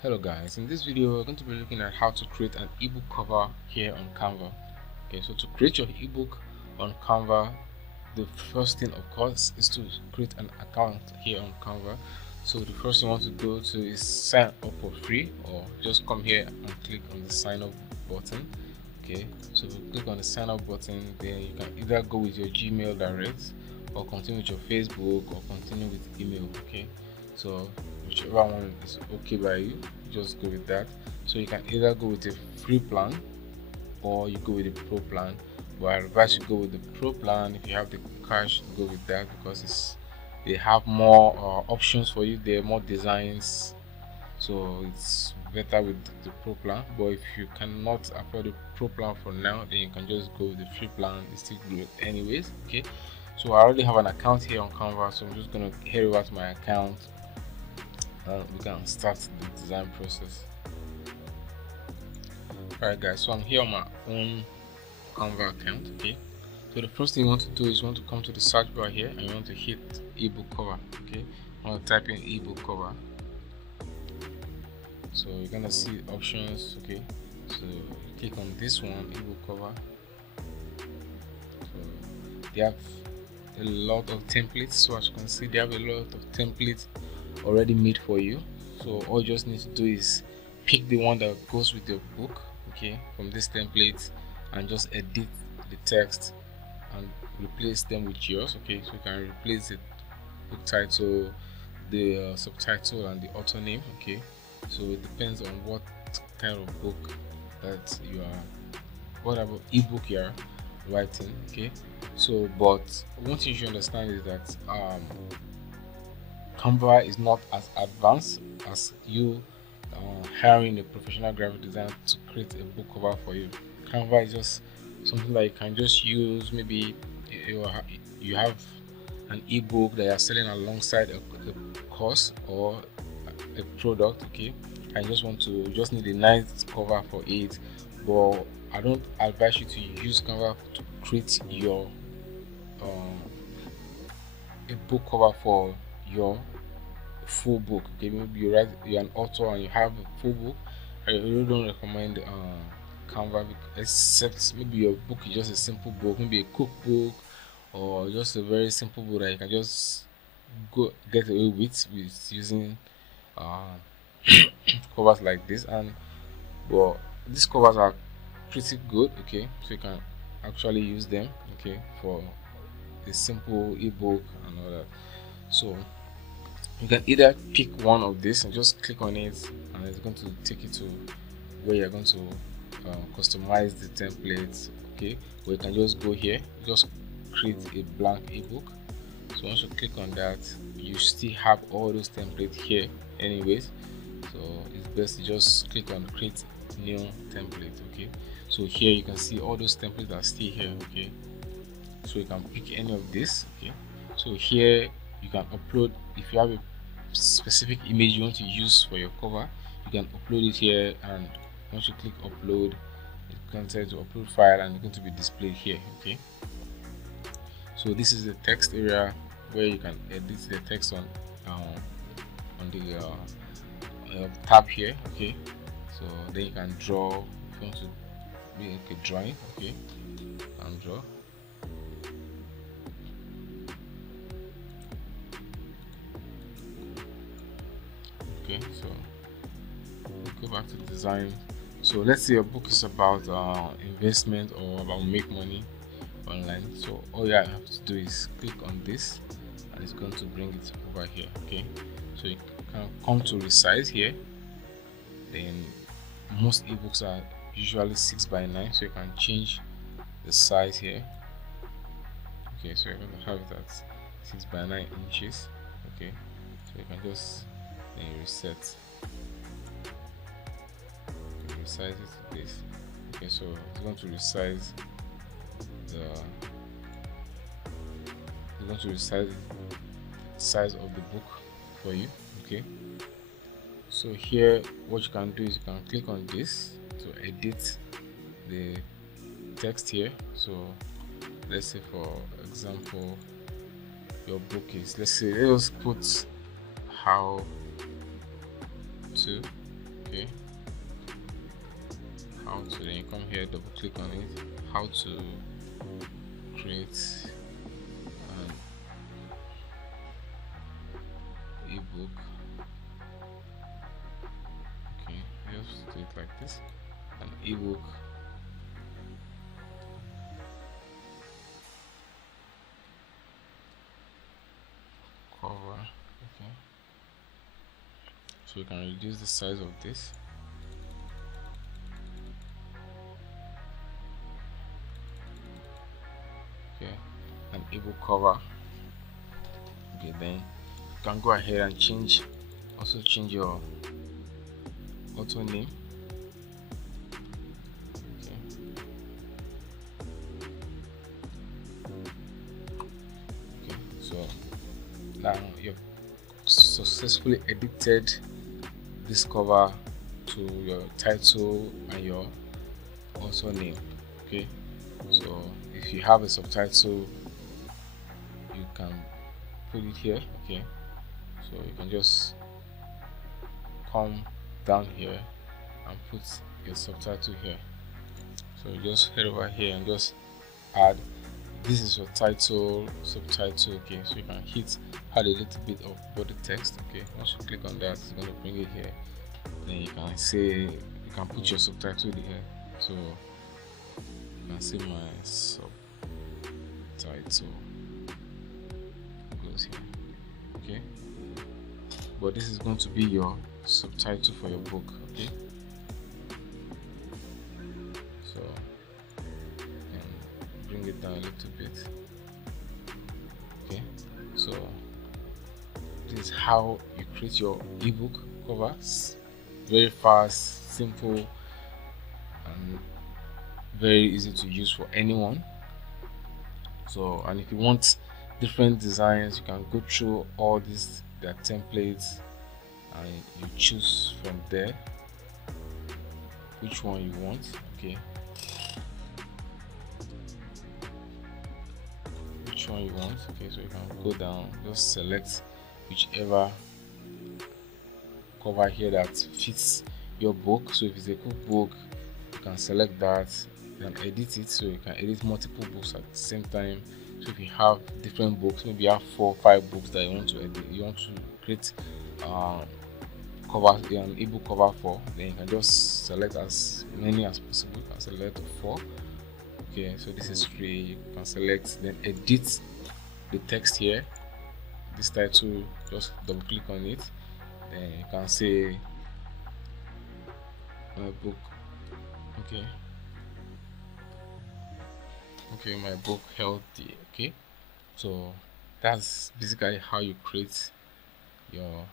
Hello guys, in this video we're going to be looking at how to create an ebook cover here on Canva. Okay, so to create your ebook on Canva, the first thing of course is to create an account here on Canva. So the first thing you want to go to is sign up for free, or just come here and click on the sign up button. Okay, so if you click on the sign up button, then you can either go with your Gmail direct, or continue with your Facebook, or continue with email. Okay, so whichever one is okay by you, just go with that. So you can either go with a free plan or you go with the pro plan, but I advise you go with the pro plan if you have the cash to go with that, because they have more options for you, there are more designs, so it's better with the pro plan. But if you cannot afford the pro plan for now, then you can just go with the free plan. It's still good anyways. Okay, so I already have an account here on Canva, so I'm just gonna head over to my account and we can start the design process. Alright guys, so I'm here on my own Canva account. Okay, so the first thing you want to do is you want to come to the search bar here and you want to hit ebook cover. Okay, I want to type in ebook cover. So you're gonna see options. Okay, so click on this one, ebook cover. So they have a lot of templates, so as you can see they have a lot of templates already made for you. So all you just need to do is pick the one that goes with your book, okay, from this template, and just edit the text and replace them with yours. Okay, so you can replace the book title, the subtitle, and the author name. Okay, so it depends on what kind of book that you are, what about ebook you are writing. Okay, so but one thing you should understand is that Canva is not as advanced as you hiring a professional graphic designer to create a book cover for you. Canva is just something that you can just use. Maybe you have an ebook that you're selling alongside a course or a product, okay, and you just need a nice cover for it. But I don't advise you to use Canva to create your a book cover for your full book. Okay, maybe you're an author and you have a full book. I really don't recommend Canva, except maybe your book is just a simple book, maybe a cookbook or just a very simple book that you can just go get away with using uh, covers like this. And well, these covers are pretty good. Okay, so you can actually use them, okay, for a simple ebook and all that. So you can either pick one of this and just click on it, and it's going to take you to where you're going to customize the templates. Okay, or you can just go here, just create a blank ebook. So once you click on that, you still have all those templates here anyways, so it's best to just click on create new template. Okay, so here you can see all those templates are still here. Okay, so you can pick any of this. Okay, so here you can upload, if you have a specific image you want to use for your cover, you can upload it here, and once you click upload, it can tell you to upload file and it's going to be displayed here. Okay, so this is the text area where you can edit the text on the tab here. Okay, so then you can draw if you want to make a drawing. Okay, and draw. Okay, so we'll go back to design. So let's say your book is about investment or about make money online. So all you have to do is click on this and it's going to bring it over here. Okay, so you can come to resize here. Then most ebooks are usually 6:9, so you can change the size here. Okay, so you're going to have it at 6:9 inches. Okay, so you can just then reset, resize it to this. Okay, so it's going to resize the size of the book for you. Okay, so here what you can do is you can click on this to edit the text here. So let's say for example your book is, let's say, let's put how to Okay, how to, then you come here, double click on it, how to create an ebook. Okay, just do it like this, an ebook cover. Okay, so you can reduce the size of this. Okay, an ebook cover. Okay, then you can go ahead and change your author name. Okay, so now you've successfully edited this cover to your title and your author name. Okay, so if you have a subtitle, you can put it here. Okay, so you can just come down here and put your subtitle here. So you just head over here and just add, this is your title, subtitle. Okay, so you can add a little bit of body text. Okay, once you click on that, it's going to bring it here. Then you can put your subtitle here. So you can see my subtitle goes here. Okay, but this is going to be your subtitle for your book. Okay, so and bring it down a little bit. Okay, so this is how you create your ebook covers. Very fast, simple, and very easy to use for anyone. So, and if you want different designs, you can go through all these their templates and you choose from there which one you want. Okay, which one you want. Okay, so you can go down, just select whichever cover here that fits your book. So if it's a cookbook, you can select that and edit it, so you can edit multiple books at the same time. So if you have different books, maybe you have 4 or 5 books that you want to edit, you want to create cover, an ebook cover for, then you can just select as many as possible. You can select 4. Okay, so this is 3. You can select, then edit the text here, this title, just double click on it, then you can say my book. Okay, my book healthy. Okay, so that's basically how you create your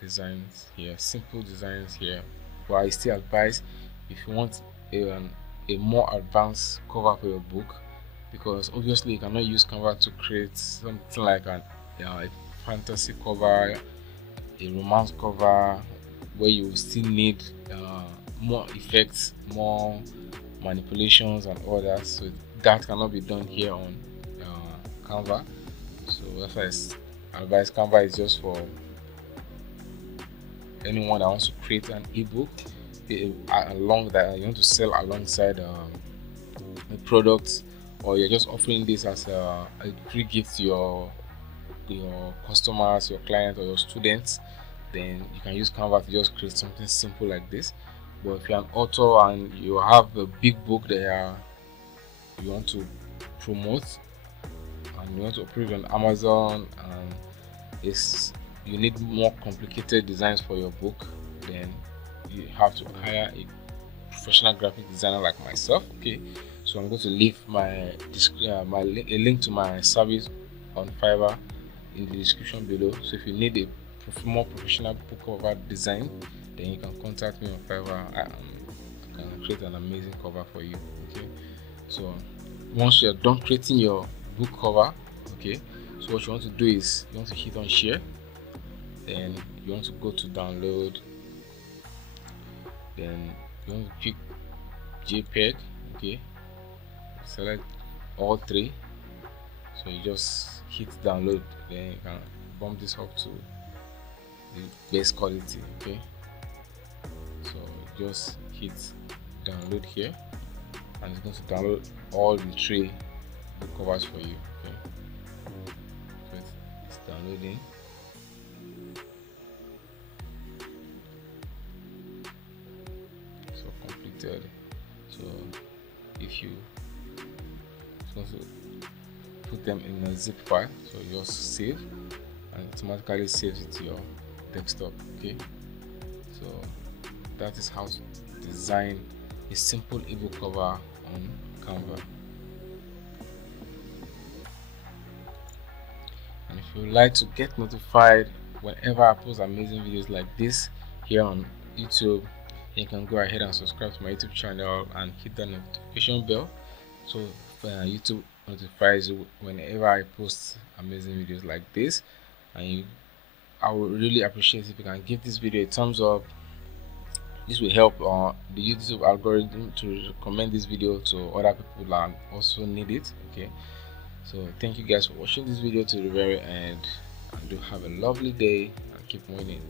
designs here, simple designs here. But I still advise, if you want a more advanced cover for your book, because obviously you cannot use Canva to create something like a fantasy cover, a romance cover, where you still need more effects, more manipulations and all that. So that cannot be done here on Canva. So that's why I advise Canva is just for anyone that wants to create an ebook along that you want to sell alongside the product, or you're just offering this as a free gift to your customers, your clients, or your students. Then you can use Canva to just create something simple like this. But if you're an author and you have a big book that you want to promote and you want to approve on Amazon, and you need more complicated designs for your book, then you have to hire a professional graphic designer like myself. Okay, so I'm going to leave a link to my service on Fiverr in the description below. So if you need a more professional book cover design, then you can contact me on Fiverr. I can create an amazing cover for you. Okay, so once you're done creating your book cover, okay, so what you want to do is you want to hit on share, then you want to go to download, then you want to pick JPEG. Okay, select all 3, so you just hit download, then you can bump this up to the best quality. Okay, just hit download here, and it's going to download all the 3 book covers for you. Okay, so it's downloading. So completed. So if you also put them in a zip file, so you just save, and automatically saves it to your desktop. Okay, so that is how to design a simple ebook cover on Canva. And if you would like to get notified whenever I post amazing videos like this here on YouTube, you can go ahead and subscribe to my YouTube channel and hit the notification bell, so YouTube notifies you whenever I post amazing videos like this. And I would really appreciate if you can give this video a thumbs up. This will help the YouTube algorithm to recommend this video to other people that also need it. Okay, so thank you guys for watching this video to the very end, and do have a lovely day and keep winning.